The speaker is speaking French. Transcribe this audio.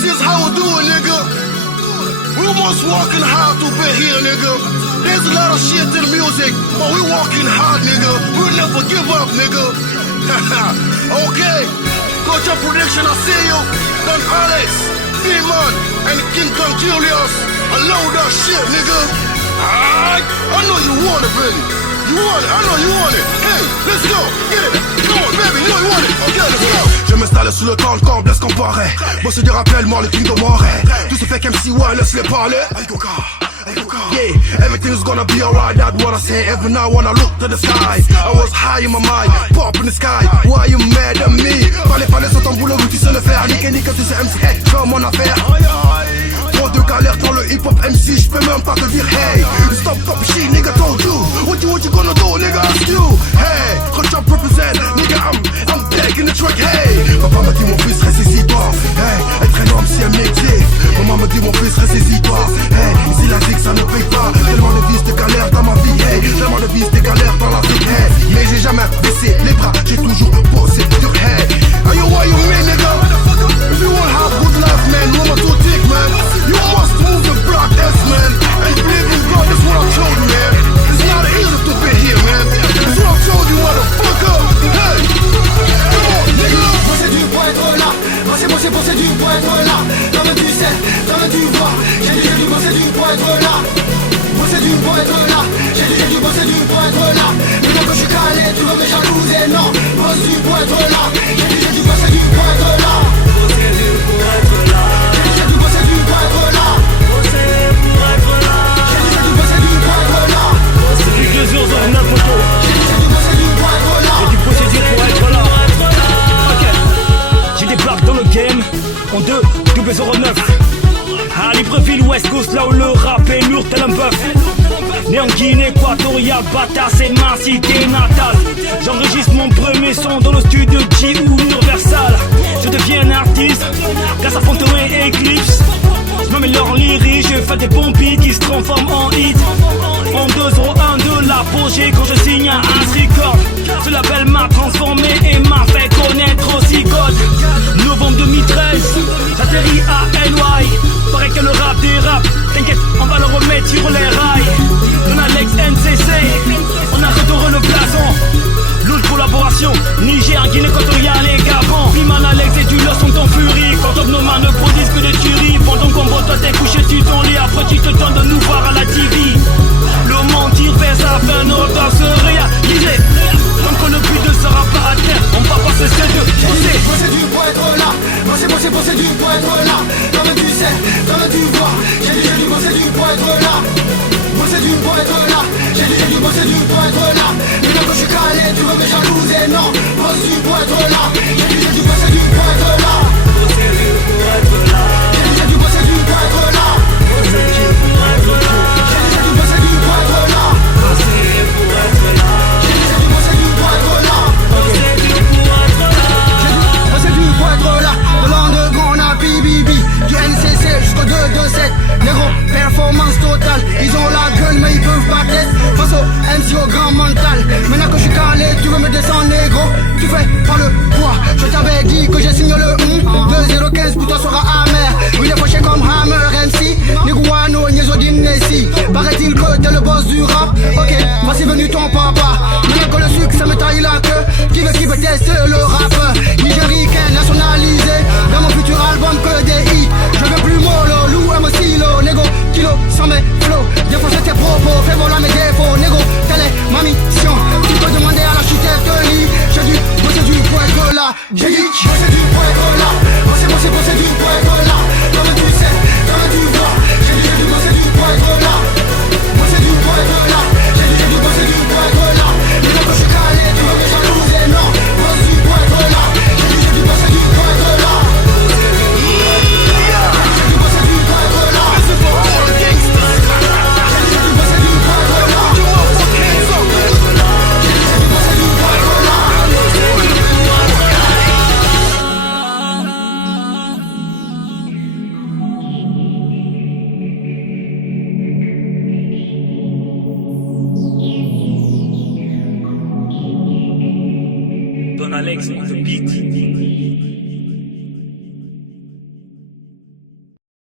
This is how we do it, nigga. We almost working hard to be here, nigga. There's a lot of shit in the music, but we working hard, nigga. We'll never give up, nigga. Okay. Culture Prediction, I see you. Don Alex, D-Man, and King Kong Julius. I love that shit, nigga. Alright. I know you want it, baby. You want it, I know you want it. Hey, let's go, get it. Come on, baby, you know you want it. Okay, let's go. Je m'installe sous le camp, le camp, laisse comparer. Moi, c'est du rappel, moi, le king de Montréal. Tout se fait MC1, laisse-les parler. Yeah, everything's gonna be alright, that's what I say. Every now when I look to the sky, I was high in my mind, pop in the sky. Why you mad at me? Fallait sur ton boulot, tu sais le faire. Nique, tu sais MC, hey, comme mon affaire. Trop de galère dans le hip-hop MC, j'peux même pas te dire hey. Stop cop shit, nigga told you. What you gonna do, nigga, ask you. Hey, Culture represent, nigga, I'm back in the truck, hey. Papa m'a dit mon fils, ressaisis-toi. Hey, être un homme c'est un métier. Maman me dit mon fils, ressaisis-toi. Hey, si la dit que ça ne paye pas. Tellement de vis de galère dans ma vie, hey. Tellement de vis de galère dans la vie, hey. Mais j'ai jamais baissé les bras, j'ai toujours bossé dur, hey. Are you what you mean, nigga? If you wanna have good life, man, no more too thick, man. You must move the block, yes, man. And believe in God, that's what I told you, man. It's not easy to be here, man. That's what I told you, motherfucker. Hey, come on, nigga. Moi c'est du pour être là. Moi c'est du pour être là. Comme tu sais, comme tu vois. J'ai dit, moi c'est du pour être là. Moi c'est du pour être là. J'ai dit, moi c'est du pour être là. Mais quand je suis calé, tu veux me jalouser, non. Moi c'est du pour être là. J'ai dit, moi c'est du pour être là. Moi c'est du pour être là. J'ai dit, moi c'est du pour être là. Moi c'est pour être là. J'ai dit, moi c'est du pour être là. C'est du 2 jours dans 9 motos. J'ai dit, moi c'est du pour être là. J'ai du procédure pour être là. Ok. J'ai des plaques dans le game. En 2, 009. À Libreville, West Coast, là où le rap est lourd tel un bœuf. Né en Guinée équatoriale, Bata, c'est ma cité natale. J'enregistre mon premier son dans le studio G ou Universal. Je deviens un artiste grâce à Phantom et Eclipse. Je m'améliore en lyrique, je fais des bons beats qui se transforment en hit. En 201 de l'apogée quand je signe un record. Ce label m'a transformé et m'a fait connaître aussi God. Novembre 2013, j'atterris à NY. Paraît que le rap dérape, t'inquiète, on va le remettre sur les rails. Don Alex NCC, on a retourné le blason. L'autre collaboration, Niger, Guinée équatoriale et Gabon. Liman, Alex et Dulos sont en furie. Quand nos mains ne produisent que des tueries. Pendant qu'on boit, toi t'es couché, tu ton lit. Après tu te donnes de nous voir à la TV. Le mentir vers sa fin, nos doigts se réaliser. Tant que le but ne sera pas à terre, on va pas cesser de pousser. Moi c'est du pour être là. Moi c'est du pour être là. Comme tu sais, comme tu vois. J'ai dit, moi c'est du pour être là. Moi c'est du pour être là. J'ai dit, moi c'est du pour être là. Mais quand je suis calé, tu veux me jalouser, non. Moi c'est du pour être là. J'ai dit, moi c'est du pour être là. Moi c'est du pour être là. J'ai dit, moi c'est du pour être là. Moi c'est du pour être là. J'ai dit, moi c'est du pour être là. Moi c'est du pour être là. J'ai dit, moi c'est du pour être là. Moi c'est du pour être là. Moi c'est du pour être là. De l'underground à BBB, du NCC jusqu'au 227. Négro, performance totale. Ils ont la gueule mais ils peuvent pas test. Face au MC au grand mental. Maintenant que je suis calé, tu veux me descendre négro. Tu fais pas le poids. Je t'avais dit que j'ai signé le 2015 pour toi sera amer. Il est fauché comme Hammer MC. Niguano, Niezodine Nessie. Paraît-il que t'es le boss du rap. Ok, voici venu ton papa. Maintenant que le succès me taille la queue. Qui veut tester le rap. Nigéricain nationalisé. Dans mon futur album que des hits. Je veux plus mollo, loup, un silo. Négo, kilo, sans mes flots. Défoncer tes propos, fais voler mes défauts. Négo, telle est ma mission. Tu peux demander à l'architecte Lee. J'ai dit, moi c'est du pour être là. J'ai dit, moi c'est du pour être là. Moi c'est du pour être là. Comme tu sais, comme tu vois. J'ai dit, moi c'est du pour être là. Moi c'est du pour être là. J'ai dit, moi c'est du pour être là. Mais quand je suis calé, tu veux me jalouser, non. Moi c'est du pour être là. J'ai dit, moi c'est du pour être là. Don Alex on the beat.